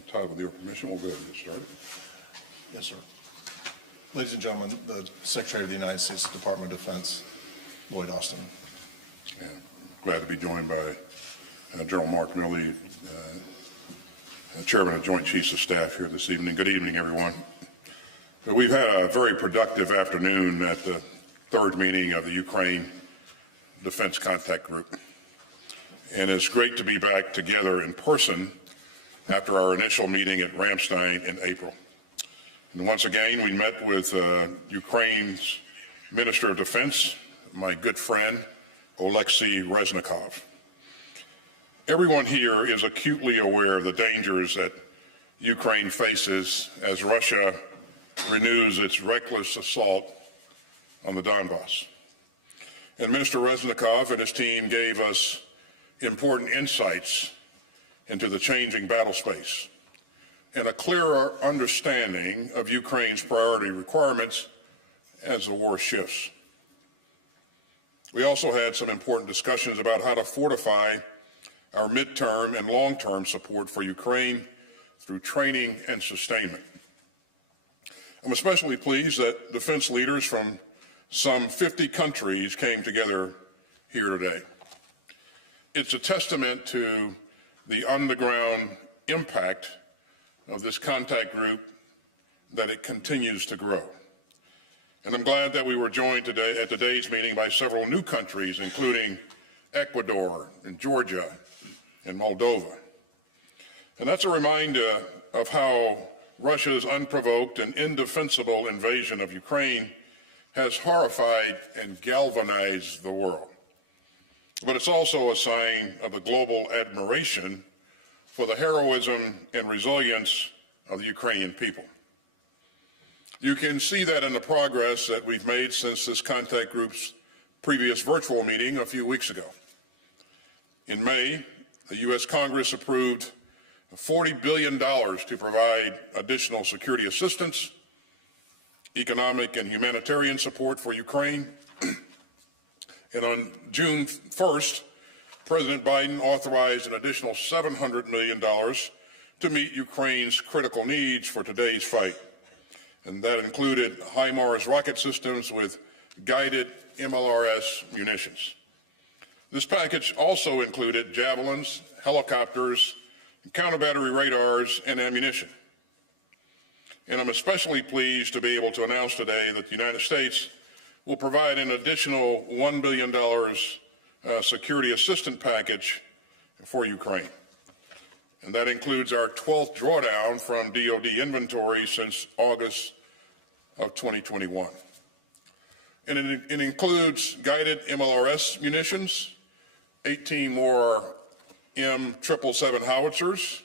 Todd, with your permission, we'll go ahead and get started. Yes, sir. Ladies and gentlemen, the Secretary of the United States Department of Defense, Lloyd Austin. And glad to be joined by General Mark Milley, Chairman of Joint Chiefs of Staff here this evening. Good evening, everyone. We've had a very productive afternoon at the third meeting of the Ukraine Defense Contact Group. And it's great to be back together in person after our initial meeting at Ramstein in April. And once again, we met with Ukraine's Minister of Defense, my good friend, Oleksiy Reznikov. Everyone here is acutely aware of the dangers that Ukraine faces as Russia renews its reckless assault on the Donbass. And Minister Reznikov and his team gave us important insights into the changing battle space and a clearer understanding of Ukraine's priority requirements as the war shifts. We also had some important discussions about how to fortify our midterm and long-term support for Ukraine through training and sustainment. I'm especially pleased that defense leaders from some 50 countries came together here today. It's a testament to the on-the-ground impact of this contact group that it continues to grow. And I'm glad that we were joined today at today's meeting by several new countries, including Ecuador and Georgia and Moldova. And that's a reminder of how Russia's unprovoked and indefensible invasion of Ukraine has horrified and galvanized the world. But it's also a sign of the global admiration for the heroism and resilience of the Ukrainian people. You can see that in the progress that we've made since this contact group's previous virtual meeting a few weeks ago. In May, the U.S. Congress approved $40 billion to provide additional security assistance, economic and humanitarian support for Ukraine. And on June 1st, President Biden authorized an additional $700 million to meet Ukraine's critical needs for today's fight. And that included HIMARS rocket systems with guided MLRS munitions. This package also included javelins, helicopters, counter-battery radars, and ammunition. And I'm especially pleased to be able to announce today that the United States will provide an additional $1 billion security assistance package for Ukraine. And that includes our 12th drawdown from DoD inventory since August of 2021. And it includes guided MLRS munitions, 18 more M777 howitzers,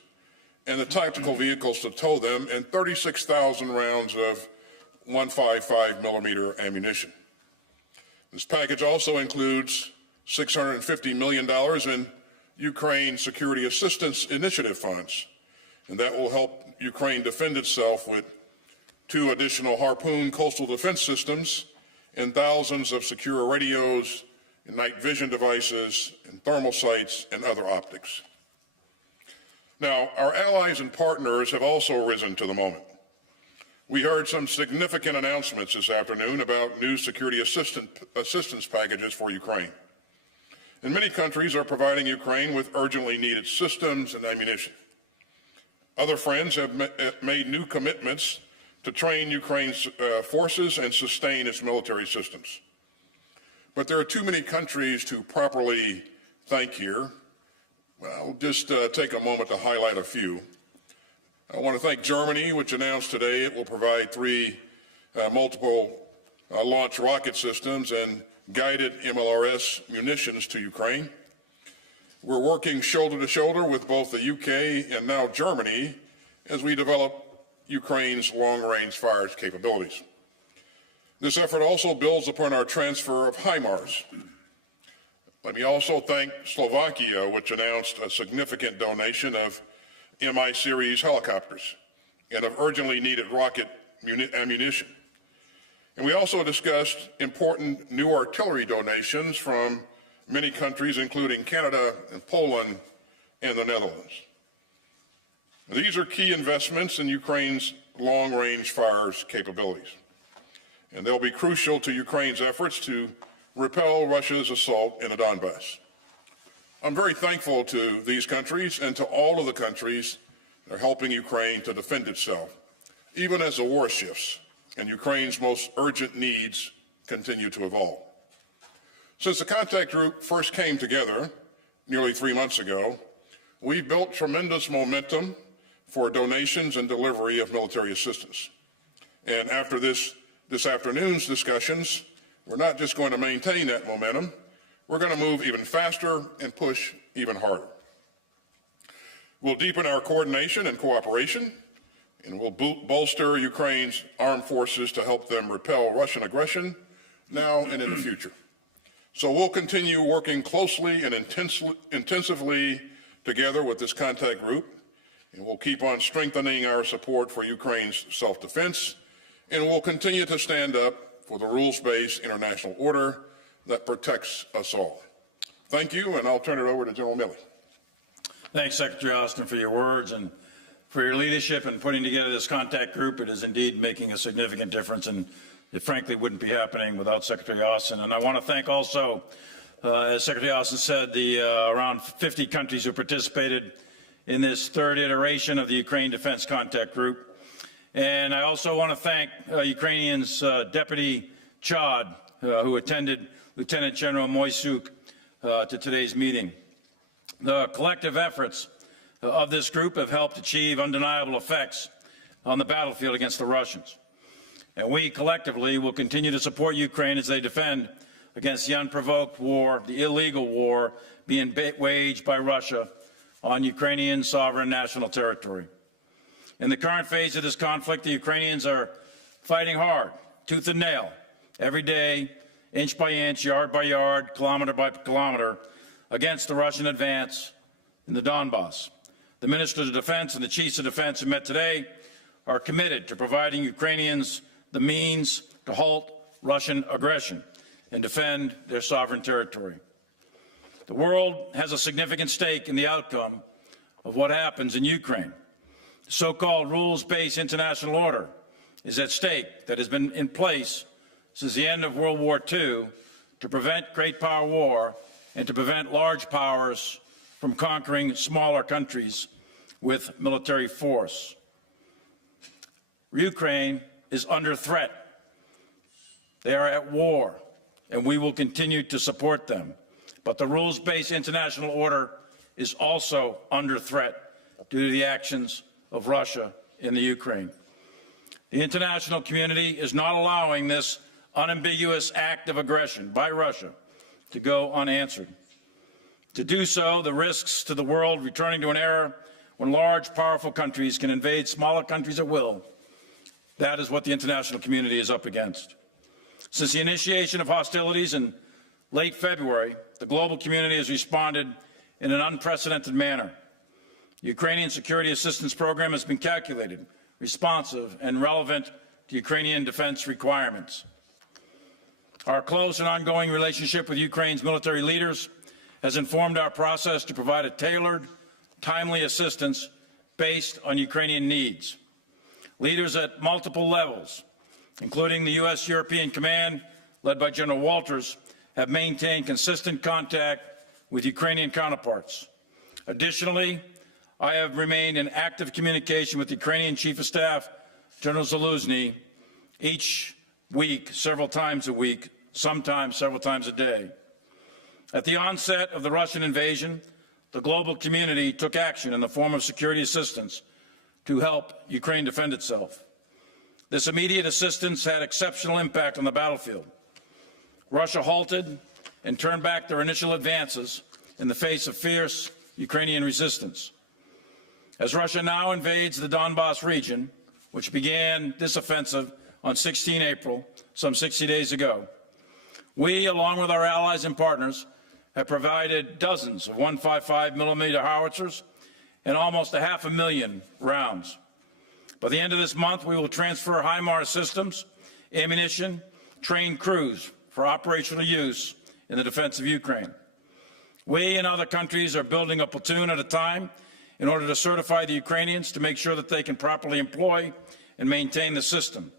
and the tactical vehicles to tow them, and 36,000 rounds of 155 millimeter ammunition. This package also includes $650 million in Ukraine Security Assistance Initiative funds, and that will help Ukraine defend itself with 2 additional Harpoon coastal defense systems and thousands of secure radios, and night vision devices, and thermal sights, and other optics. Now, our allies and partners have also risen to the moment. We heard some significant announcements this afternoon about new security assistance packages for Ukraine. And many countries are providing Ukraine with urgently needed systems and ammunition. Other friends have made new commitments to train Ukraine's forces and sustain its military systems. But there are too many countries to properly thank here. Well, I'll just take a moment to highlight a few. I want to thank Germany, which announced today it will provide 3 multiple launch rocket systems and guided MLRS munitions to Ukraine. We're working shoulder to shoulder with both the UK and now Germany as we develop Ukraine's long-range fires capabilities. This effort also builds upon our transfer of HIMARS. Let me also thank Slovakia, which announced a significant donation of MI series helicopters and of urgently needed rocket ammunition. And we also discussed important new artillery donations from many countries, including Canada and Poland and the Netherlands. These are key investments in Ukraine's long-range fires capabilities, and they'll be crucial to Ukraine's efforts to repel Russia's assault in the Donbass. I'm very thankful to these countries and to all of the countries that are helping Ukraine to defend itself, even as the war shifts and Ukraine's most urgent needs continue to evolve. Since the contact group first came together nearly 3 months ago, we've built tremendous momentum for donations and delivery of military assistance. And after this afternoon's discussions, we're not just going to maintain that momentum, we're going to move even faster and push even harder. We'll deepen our coordination and cooperation, and we'll bolster Ukraine's armed forces to help them repel Russian aggression now and in the future. So we'll continue working closely and intensively together with this contact group, and we'll keep on strengthening our support for Ukraine's self-defense, and we'll continue to stand up for the rules-based international order that protects us all. Thank you, and I'll turn it over to General Milley. Thanks, Secretary Austin, for your words and for your leadership in putting together this contact group. It is indeed making a significant difference, and it frankly wouldn't be happening without Secretary Austin. And I want to thank also, as Secretary Austin said, the around 50 countries who participated in this third iteration of the Ukraine Defense Contact Group. And I also want to thank Ukrainians Deputy Chad, who attended Lieutenant General Moisuk to today's meeting. The collective efforts of this group have helped achieve undeniable effects on the battlefield against the Russians. And we collectively will continue to support Ukraine as they defend against the unprovoked war, the illegal war being waged by Russia on Ukrainian sovereign national territory. In the current phase of this conflict, the Ukrainians are fighting hard, tooth and nail, every day, inch by inch, yard by yard, kilometer by kilometer, against the Russian advance in the Donbass. The Ministers of Defense and the Chiefs of Defense who met today are committed to providing Ukrainians the means to halt Russian aggression and defend their sovereign territory. The world has a significant stake in the outcome of what happens in Ukraine. The so-called rules-based international order is at stake that has been in place since the end of World War II to prevent great power war and to prevent large powers from conquering smaller countries with military force. Ukraine is under threat. They are at war, and we will continue to support them. But the rules-based international order is also under threat due to the actions of Russia in the Ukraine. The international community is not allowing this unambiguous act of aggression by Russia to go unanswered. To do so, the risks to the world returning to an era when large, powerful countries can invade smaller countries at will. That is what the international community is up against. Since the initiation of hostilities in late February, the global community has responded in an unprecedented manner. The Ukrainian Security Assistance Program has been calculated, responsive, and relevant to Ukrainian defense requirements. Our close and ongoing relationship with Ukraine's military leaders has informed our process to provide a tailored, timely assistance based on Ukrainian needs. Leaders at multiple levels, including the U.S.-European Command, led by General Walters, have maintained consistent contact with Ukrainian counterparts. Additionally, I have remained in active communication with the Ukrainian Chief of Staff, General Zaluzny, each week, several times a week, sometimes several times a day. At the onset of the Russian invasion, the global community took action in the form of security assistance to help Ukraine defend itself. This immediate assistance had exceptional impact on the battlefield. Russia halted and turned back their initial advances in the face of fierce Ukrainian resistance. As Russia now invades the Donbass region, which began this offensive on 16 April, some 60 days ago, we, along with our allies and partners, have provided dozens of 155mm howitzers and almost 500,000 rounds. By the end of this month, we will transfer HIMARS systems, ammunition, trained crews for operational use in the defense of Ukraine. We and other countries are building a platoon at a time in order to certify the Ukrainians to make sure that they can properly employ and maintain the system.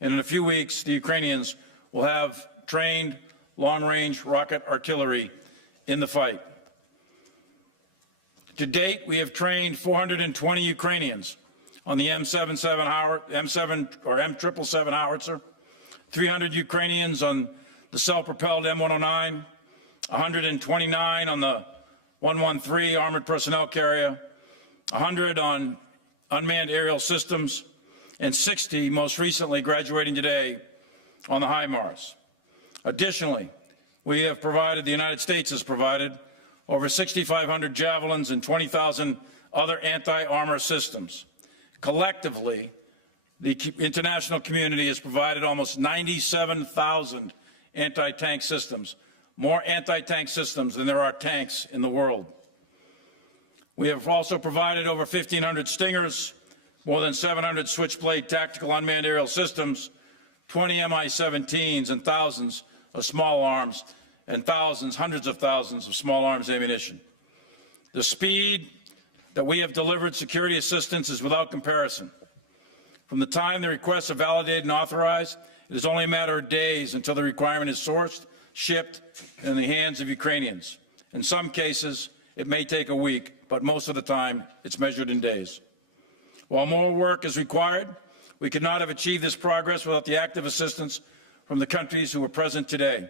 And in a few weeks, the Ukrainians will have trained long-range rocket artillery in the fight. To date, we have trained 420 Ukrainians on the M777 howitzer, 300 Ukrainians on the self-propelled M109, 129 on the 113 armored personnel carrier, 100 on unmanned aerial systems, and 60 most recently graduating today on the HIMARS. Additionally, the United States has provided over 6,500 javelins and 20,000 other anti-armor systems. Collectively, the international community has provided almost 97,000 anti-tank systems, more anti-tank systems than there are tanks in the world. We have also provided over 1,500 Stingers, more than 700 Switchblade tactical unmanned aerial systems, 20 Mi-17s, and thousands of small arms, and hundreds of thousands of small arms ammunition. The speed that we have delivered security assistance is without comparison. From the time the requests are validated and authorized, it is only a matter of days until the requirement is sourced, shipped, and in the hands of Ukrainians. In some cases, it may take a week, but most of the time, it's measured in days. While more work is required, we could not have achieved this progress without the active assistance from the countries who are present today.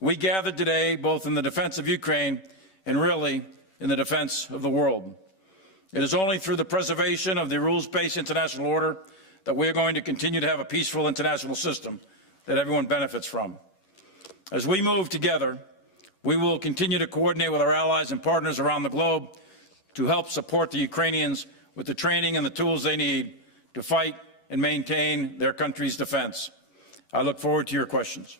We gathered today both in the defense of Ukraine and really in the defense of the world. It is only through the preservation of the rules-based international order that we are going to continue to have a peaceful international system that everyone benefits from. As we move together, we will continue to coordinate with our allies and partners around the globe to help support the Ukrainians with the training and the tools they need to fight and maintain their country's defense. I look forward to your questions.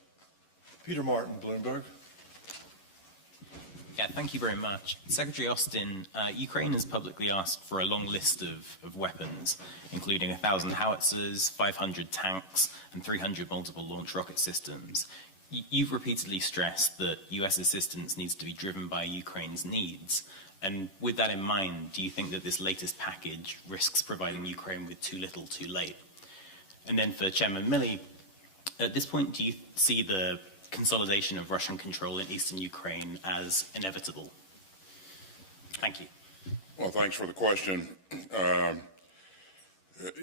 Peter Martin, Bloomberg. Yeah, thank you very much. Secretary Austin, Ukraine has publicly asked for a long list of weapons, including 1,000 howitzers, 500 tanks, and 300 multiple launch rocket systems. You've repeatedly stressed that US assistance needs to be driven by Ukraine's needs. And with that in mind, do you think that this latest package risks providing Ukraine with too little too late? And then for Chairman Milley, at this point, do you see the consolidation of Russian control in eastern Ukraine as inevitable? Thank you. Well, thanks for the question.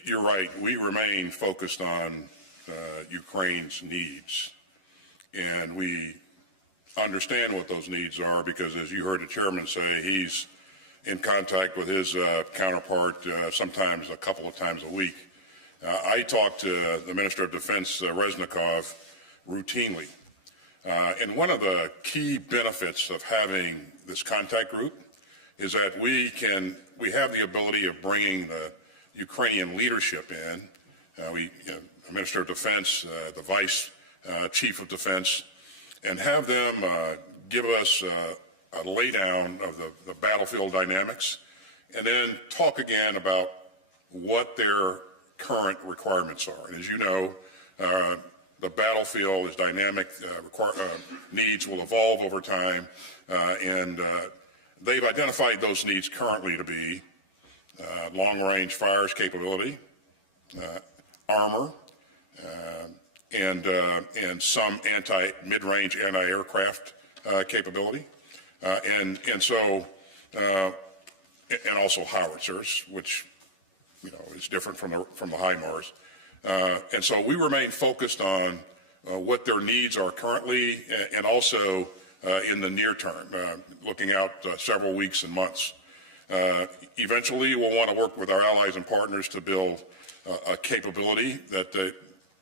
You're right. We remain focused on Ukraine's needs, and we understand what those needs are because, as you heard the chairman say, he's in contact with his counterpart sometimes a couple of times a week. I talk to the Minister of Defense, Reznikov, routinely. And one of the key benefits of having this contact group is that we have the ability of bringing the Ukrainian leadership in. The Minister of Defense, the Vice Chief of Defense, and have them give us a laydown of the battlefield dynamics, and then talk again about what their current requirements are. And as you know, the battlefield is dynamic, needs will evolve over time, and they've identified those needs currently to be long-range fires capability, armor, and some mid-range anti-aircraft capability, and also howitzers, which is different from the HIMARS. And so we remain focused on what their needs are currently, and also in the near term, looking out several weeks and months. Eventually, we'll want to work with our allies and partners to build a capability that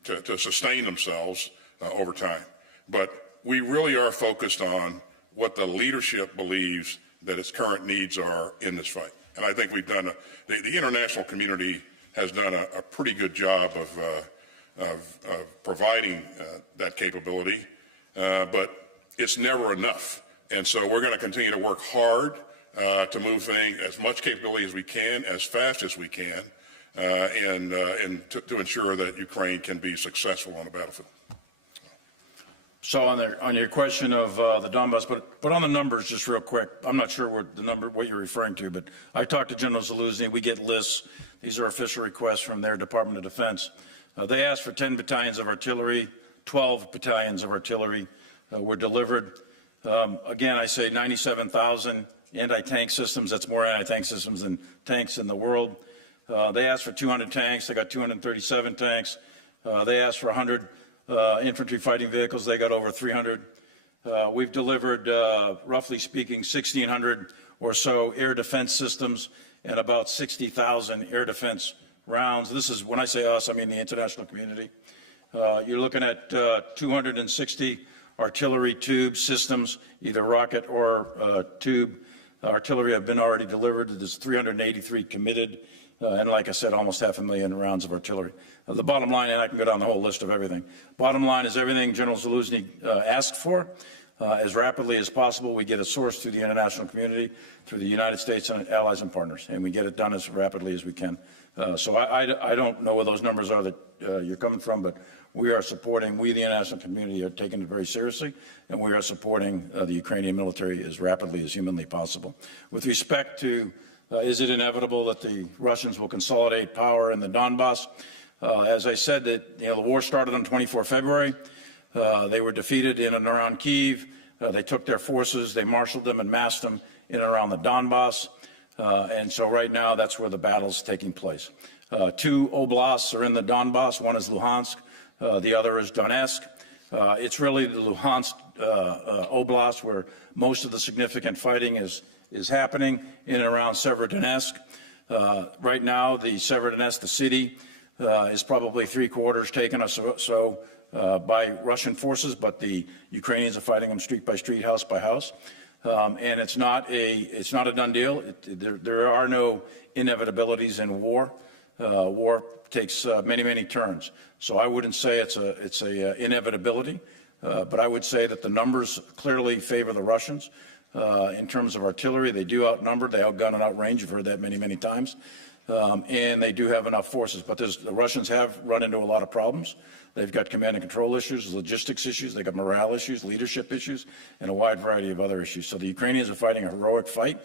to sustain themselves over time. But we really are focused on what the leadership believes that its current needs are in this fight. And I think we've done, the international community has done a pretty good job of providing that capability, but it's never enough. And so we're going to continue to work hard to move things, as much capability as we can, as fast as we can, and to ensure that Ukraine can be successful on the battlefield. So on your question of the Donbass, but on the numbers, just real quick, I'm not sure what you're referring to, but I talked to General Zaluzny. We get lists. These are official requests from their Department of Defense. They asked for 10 battalions of artillery, 12 battalions of artillery were delivered. Again, I say 97,000 anti-tank systems. That's more anti-tank systems than tanks in the world. They asked for 200 tanks. They got 237 tanks. They asked for 100 infantry fighting vehicles. They got over 300. We've delivered, roughly speaking, 1,600 or so air defense systems and about 60,000 air defense rounds. This is, when I say us, I mean the international community. You're looking at 260 artillery tube systems, either rocket or tube. Artillery have been already delivered. There's 383 committed. And like I said, almost 500,000 rounds of artillery. The bottom line, and I can go down the whole list of everything. Bottom line is everything General Zaluzny asked for as rapidly as possible. We get it sourced through the international community, through the United States and allies and partners, and we get it done as rapidly as we can. So I don't know where those numbers are that you're coming from, but we are supporting, we the international community are taking it very seriously, and we are supporting the Ukrainian military as rapidly as humanly possible. With respect to is it inevitable that the Russians will consolidate power in the Donbass? As I said, that the war started on 24 February. They were defeated in and around Kyiv. They took their forces, they marshaled them and massed them in and around the Donbass. And so right now, that's where the battle's taking place. 2 oblasts are in the Donbass. One is Luhansk. The other is Donetsk. It's really the Luhansk oblast where most of the significant fighting is happening in and around Severodonetsk. Right now, the Severodonetsk, the city, is probably 3/4 taken or so by Russian forces, but the Ukrainians are fighting them street by street, house by house. And it's not a done deal. There are no inevitabilities in war. War takes many turns. So I wouldn't say it's a inevitability, but I would say that the numbers clearly favor the Russians. In terms of artillery, they do outnumber, they outgun and outrange. You've heard that many times. And they do have enough forces. But the Russians have run into a lot of problems. They've got command and control issues, logistics issues, they've got morale issues, leadership issues, and a wide variety of other issues. So the Ukrainians are fighting a heroic fight.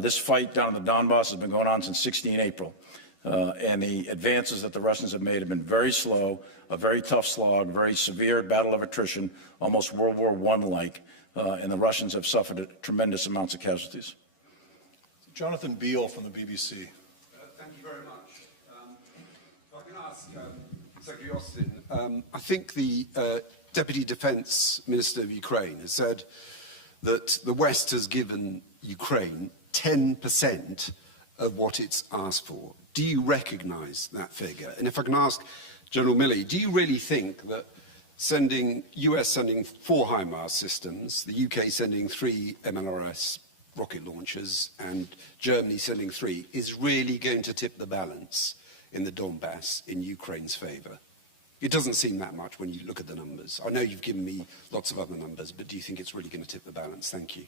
This fight down in the Donbass has been going on since 16 April. And the advances that the Russians have made have been very slow, a very tough slog, very severe battle of attrition, almost World War I-like. And the Russians have suffered tremendous amounts of casualties. Jonathan Beale from the BBC. Thank you very much. If I can ask Secretary Austin, I think the Deputy Defense Minister of Ukraine has said that the West has given Ukraine 10% of what it's asked for. Do you recognise that figure? And if I can ask General Milley, do you really think that US sending 4 HIMARS systems, the UK sending 3 MLRS rocket launchers, and Germany sending 3, is really going to tip the balance in the Donbass in Ukraine's favour? It doesn't seem that much when you look at the numbers. I know you've given me lots of other numbers, but do you think it's really going to tip the balance? Thank you.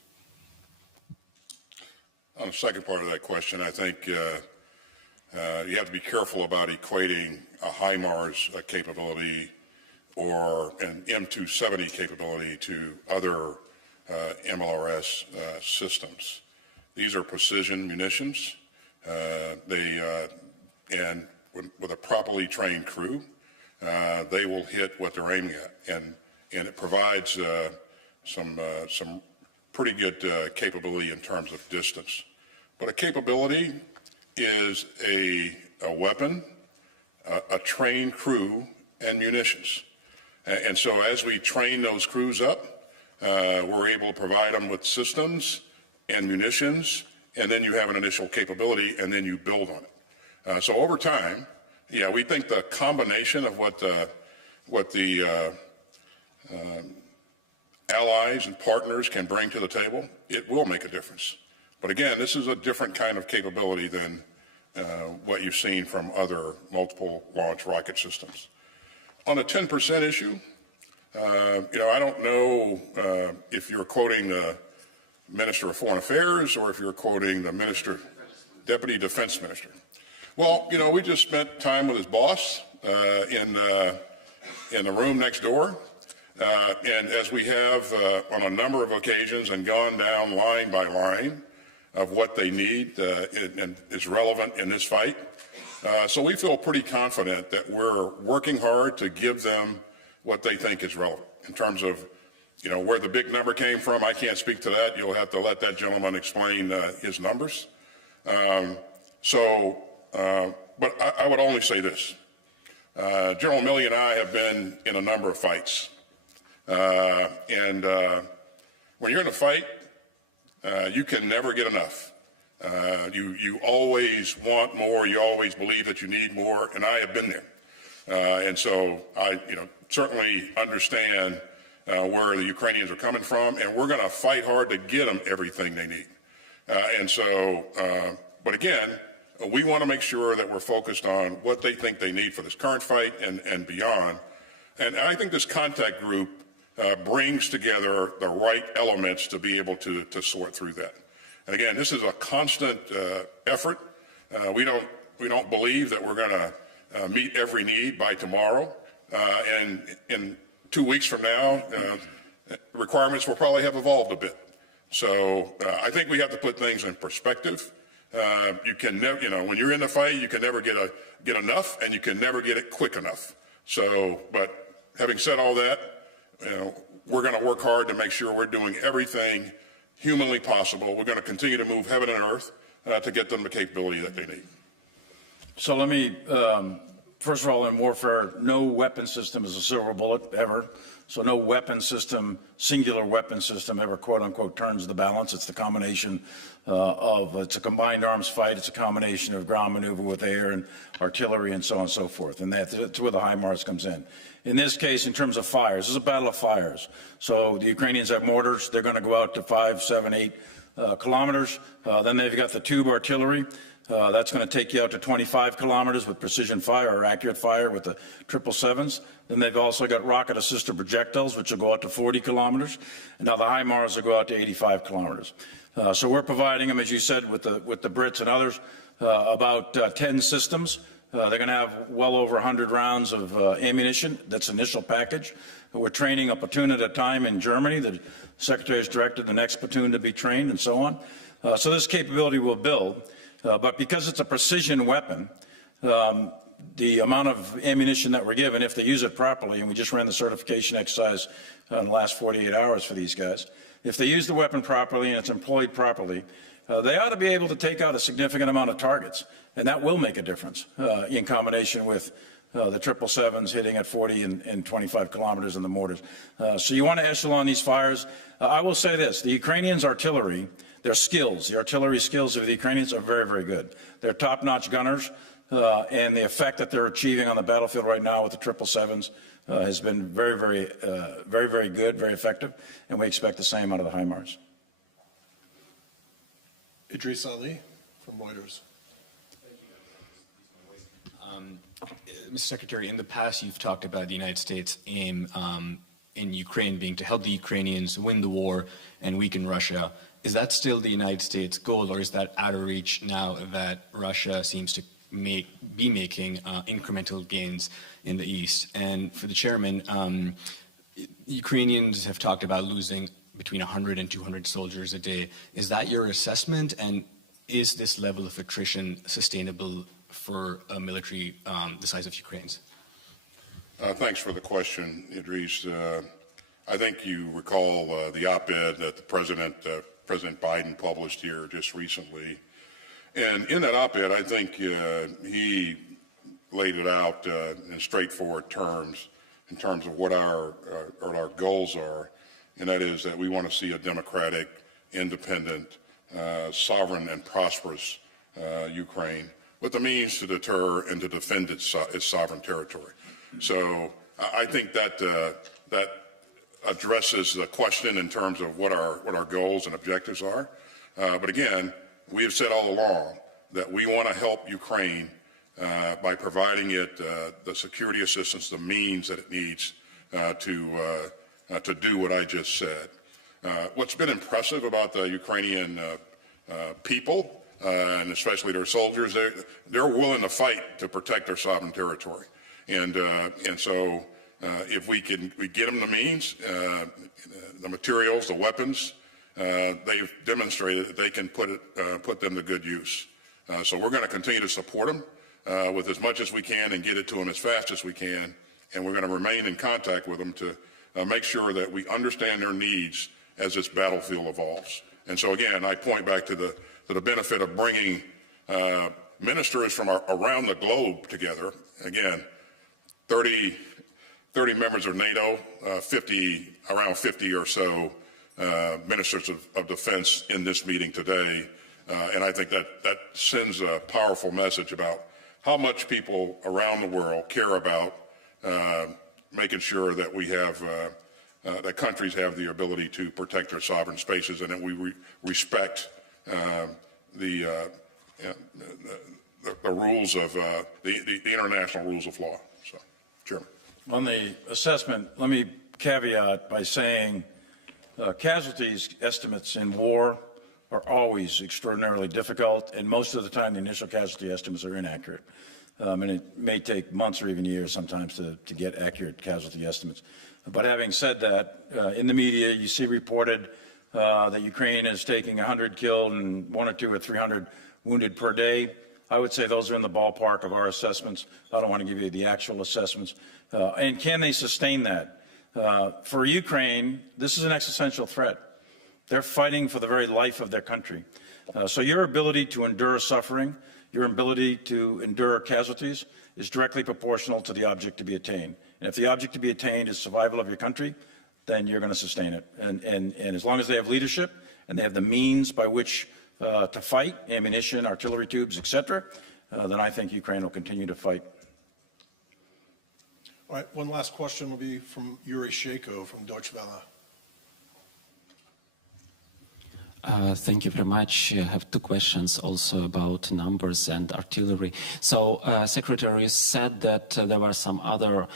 On the second part of that question, I think you have to be careful about equating a HIMARS capability or an M270 capability to other MLRS systems. These are precision munitions. And with a properly trained crew, they will hit what they're aiming at, and it provides some pretty good capability in terms of distance. But a capability is a weapon, a trained crew, and munitions. And so as we train those crews up, we're able to provide them with systems and munitions, and then you have an initial capability, and then you build on it. So over time, yeah, we think the combination of what the allies and partners can bring to the table, it will make a difference. But again, this is a different kind of capability than what you've seen from other multiple launch rocket systems. On the 10% issue, I don't know if you're quoting the Minister of Foreign Affairs or if you're quoting the Deputy Defense Minister. Well, we just spent time with his boss in the room next door. And as we have on a number of occasions and gone down line by line of what they need and is relevant in this fight. So we feel pretty confident that we're working hard to give them what they think is relevant in terms of, where the big number came from. I can't speak to that. You'll have to let that gentleman explain his numbers. But I would only say this. General Milley and I have been in a number of fights. And when you're in a fight, you can never get enough. You always want more. You always believe that you need more. And I have been there. And so I, certainly understand where the Ukrainians are coming from, and we're going to fight hard to get them everything they need. But again, we want to make sure that we're focused on what they think they need for this current fight and beyond. And I think this contact group brings together the right elements to be able to sort through that. And again, this is a constant effort. We don't believe that we're going to meet every need by tomorrow. And in 2 weeks from now, requirements will probably have evolved a bit. So I think we have to put things in perspective. You can never, when you're in the fight, you can never get enough, and you can never get it quick enough. So, but having said all that, we're going to work hard to make sure we're doing everything humanly possible. We're going to continue to move heaven and earth to get them the capability that they need. So let me, first of all, in warfare, no weapon system is a silver bullet, ever. So no weapon system, singular weapon system ever, quote unquote, turns the balance. It's the combination it's a combined arms fight. It's a combination of ground maneuver with air and artillery and so on and so forth. And that's where the HIMARS comes in. In this case, in terms of fires, this is a battle of fires. So the Ukrainians have mortars. They're going to go out to 5, 7, 8 kilometers. Then they've got the tube artillery. That's going to take you out to 25 kilometers with precision fire or accurate fire with the 777s. Then they've also got rocket-assisted projectiles, which will go out to 40 kilometers. And now the HIMARS will go out to 85 kilometers. So we're providing them, as you said, with the Brits and others, about 10 systems. They're going to have well over 100 rounds of ammunition. That's initial package. We're training a platoon at a time in Germany. The Secretary has directed the next platoon to be trained and so on. So this capability will build. But because it's a precision weapon, the amount of ammunition that we're given, if they use it properly, and we just ran the certification exercise in the last 48 hours for these guys, if they use the weapon properly and it's employed properly, they ought to be able to take out a significant amount of targets. And that will make a difference in combination with the 777s hitting at 40 and 25 kilometers in the mortars. So you want to echelon these fires. I will say this, the Ukrainians' artillery, their skills, the artillery skills of the Ukrainians are very, very good. They're top-notch gunners, and the effect that they're achieving on the battlefield right now with the 777s has been very, very good, very effective, and we expect the same out of the HIMARS. Idris Ali from Reuters. Mr. Secretary, in the past you've talked about the United States' aim in Ukraine being to help the Ukrainians win the war and weaken Russia. Is that still the United States' goal, or is that out of reach now that Russia seems to be making incremental gains in the East? And for the chairman, Ukrainians have talked about losing between 100 and 200 soldiers a day. Is that your assessment? And is this level of attrition sustainable for a military the size of Ukraine's? Thanks for the question, Idris. I think you recall the op-ed that the President Biden published here just recently. And in that op-ed, I think he laid it out in straightforward terms in terms of what our goals are. And that is that we want to see a democratic, independent, sovereign, and prosperous Ukraine with the means to deter and to defend its sovereign territory. So I think that that addresses the question in terms of what our goals and objectives are. But again, we have said all along that we want to help Ukraine by providing it the security assistance, the means that it needs to do what I just said. What's been impressive about the Ukrainian people, and especially their soldiers, they're willing to fight to protect their sovereign territory. And so If we get them the means, the materials, the weapons, they've demonstrated that they can put them to good use. So we're going to continue to support them with as much as we can and get it to them as fast as we can. And we're going to remain in contact with them to make sure that we understand their needs as this battlefield evolves. And so again, I point back to the benefit of bringing ministers from around the globe together. Again, 30 members of NATO, around 50 or so ministers of defense in this meeting today. And I think that sends a powerful message about how much people around the world care about making sure that we have, that countries have the ability to protect their sovereign spaces and that we respect the rules of the international rules of law. So, Chairman. On the assessment, let me caveat by saying casualties estimates in war are always extraordinarily difficult, and most of the time the initial casualty estimates are inaccurate. And it may take months or even years sometimes to get accurate casualty estimates. But having said that, in the media you see reported that Ukraine is taking 100 killed and 100 or 200 or 300 wounded per day. I would say those are in the ballpark of our assessments. I don't want to give you the actual assessments. And can they sustain that? For Ukraine, this is an existential threat. They're fighting for the very life of their country. So your ability to endure suffering, your ability to endure casualties is directly proportional to the object to be attained. And if the object to be attained is survival of your country, then you're going to sustain it. And as long as they have leadership and they have the means by which to fight, ammunition, artillery tubes, etc., then I think Ukraine will continue to fight. All right, one last question will be from Yuri Shako from Deutsche Welle. Thank you very much. I have two questions also about numbers and artillery. So, Secretary said that there were some other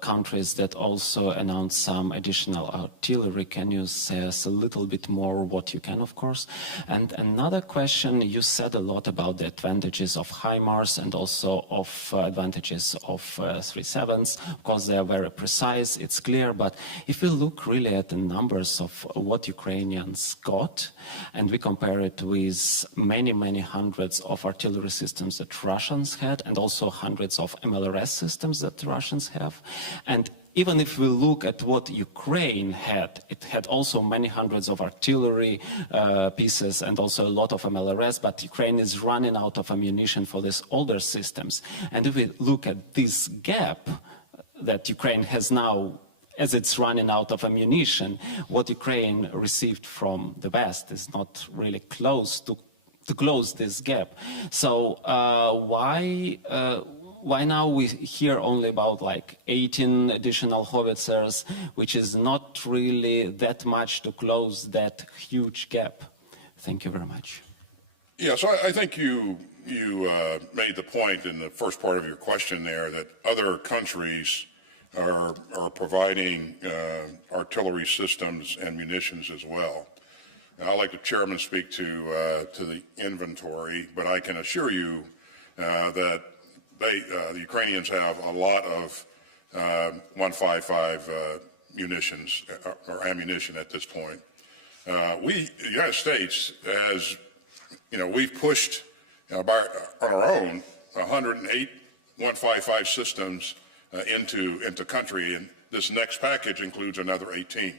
countries that also announced some additional artillery. Can you say us a little bit more what you can, of course? And another question, you said a lot about the advantages of HIMARS and also of advantages of 37s. Of course, they are very precise, it's clear, but if we look really at the numbers of what Ukrainians got, and we compare it with many hundreds of artillery systems that Russians had, and also hundreds of MLRS systems that Russians have. And even if we look at what Ukraine had, it had also many hundreds of artillery pieces and also a lot of MLRS, but Ukraine is running out of ammunition for these older systems. And if we look at this gap that Ukraine has now, as it's running out of ammunition, what Ukraine received from the West is not really close to close this gap. So why now we hear only about like 18 additional howitzers, which is not really that much to close that huge gap? Thank you very much. Yeah, so I think you made the point in the first part of your question there that other countries are providing artillery systems and munitions as well. I'll let the chairman speak to the inventory, but I can assure you that the Ukrainians have a lot of 155 munitions or ammunition at this point. The United States, as you know, we've pushed on our own 108 155 systems into country, and this next package includes another 18.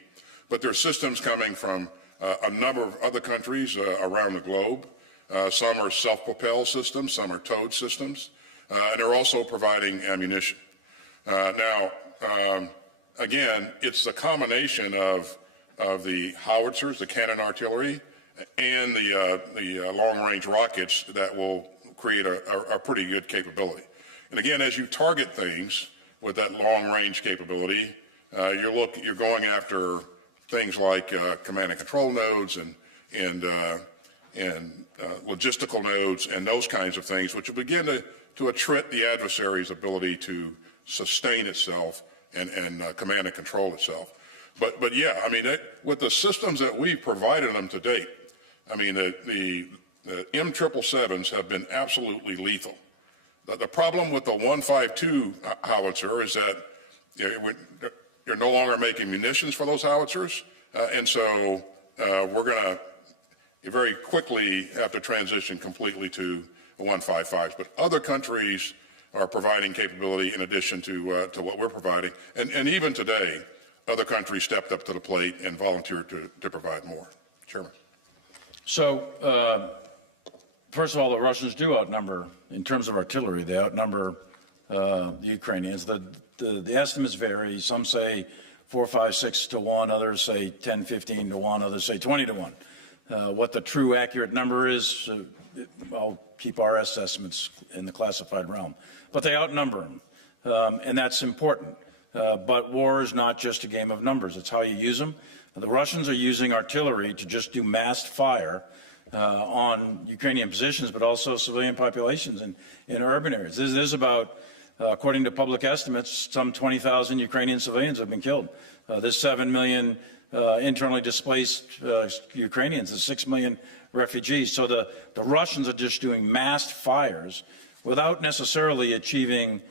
But there are systems coming from a number of other countries around the globe. Some are self-propelled systems, some are towed systems, and they're also providing ammunition. Now, again, it's the combination of the howitzers, the cannon artillery, and the long-range rockets that will create a pretty good capability. And again, as you target things with that long-range capability, you're going after things like command and control nodes and logistical nodes and those kinds of things, which will begin to attrit the adversary's ability to sustain itself and command and control itself. But yeah, I mean, with the systems that we've provided them to date, I mean, the M777s have been absolutely lethal. The problem with the 152 howitzer is that you're no longer making munitions for those howitzers, and so we're going to very quickly have to transition completely to the 155s. But other countries are providing capability in addition to what we're providing, and even today, other countries stepped up to the plate and volunteered to provide more. Chairman. So, first of all, the Russians do outnumber, in terms of artillery, they outnumber the Ukrainians. The estimates vary. Some say 4, 5, 6 to 1, others say 10, 15 to 1, others say 20 to 1. What the true accurate number is, I'll keep our estimates in the classified realm. But they outnumber them, and that's important. But war is not just a game of numbers, it's how you use them. The Russians are using artillery to just do massed fire on Ukrainian positions, but also civilian populations in urban areas. There's about, according to public estimates, some 20,000 Ukrainian civilians have been killed. There's 7 million internally displaced Ukrainians, there's 6 million refugees. So the Russians are just doing massed fires without necessarily achieving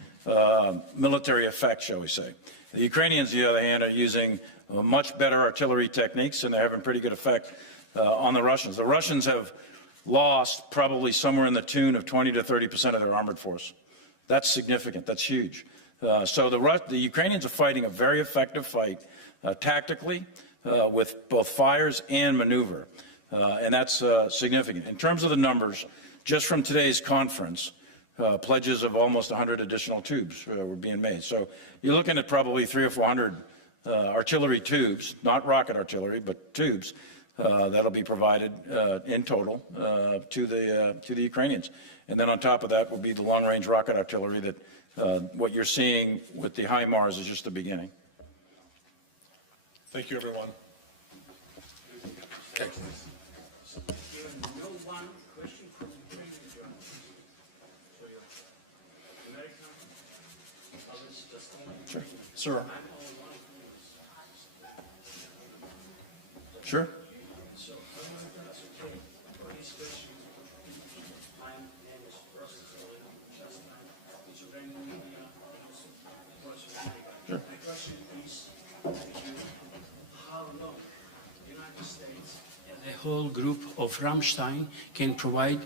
military effect, shall we say. The Ukrainians, on the other hand, are using much better artillery techniques, and they're having pretty good effect on the Russians. The Russians have lost probably somewhere in the tune of 20 to 30% of their armored force. That's significant. That's huge. So the Ukrainians are fighting a very effective fight tactically with both fires and maneuver, and that's significant. In terms of the numbers, just from today's conference, pledges of almost 100 additional tubes were being made. So you're looking at probably 300 or 400 artillery tubes, not rocket artillery, but tubes that'll be provided in total to the Ukrainians. And then on top of that will be the long-range rocket artillery that what you're seeing with the HIMARS is just the beginning. Thank you, everyone. Sure. Sir. Sure. Sure. My question is, how long the United States and the whole group of Rammstein can provide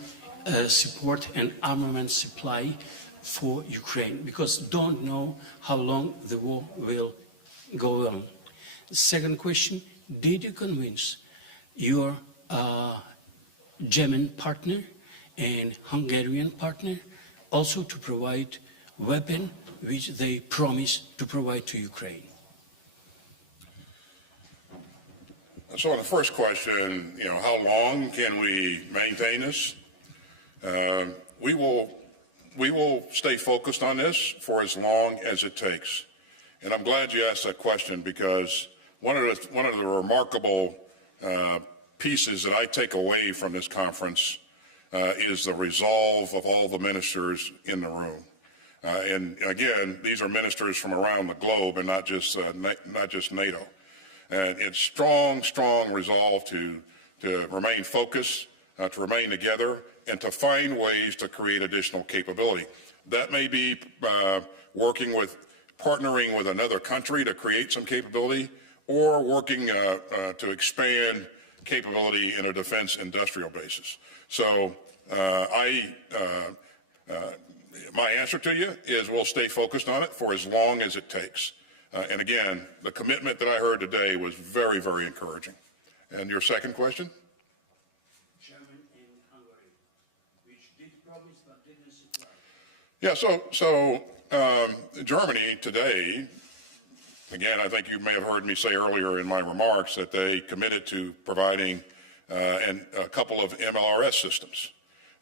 support and armament supply for Ukraine? Because don't know how long the war will go on. Second question, did you convince your German partner and Hungarian partner also to provide weapons which they promised to provide to Ukraine? So on the first question, how long can we maintain this? We will stay focused on this for as long as it takes. And I'm glad you asked that question, because one of the remarkable pieces that I take away from this conference is the resolve of all the ministers in the room. And again, these are ministers from around the globe and not just NATO. And it's strong resolve to remain focused, to remain together, and to find ways to create additional capability. That may be partnering with another country to create some capability, or working to expand capability in a defense industrial basis. So my answer to you is we'll stay focused on it for as long as it takes. And again, the commitment that I heard today was very, very encouraging. And your second question? German and Hungary, which did promise but didn't supply. Yeah, so Germany today, again, I think you may have heard me say earlier in my remarks that they committed to providing a couple of MLRS systems.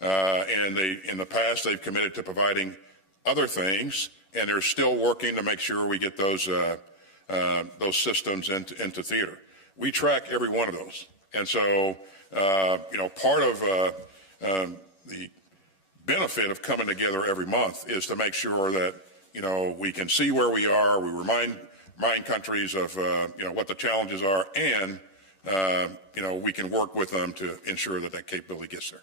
And in the past, they've committed to providing other things, and they're still working to make sure we get those systems into theater. We track every one of those. And so, part of the benefit of coming together every month is to make sure that, we can see where we are, we remind countries of, what the challenges are, and, we can work with them to ensure that capability gets there.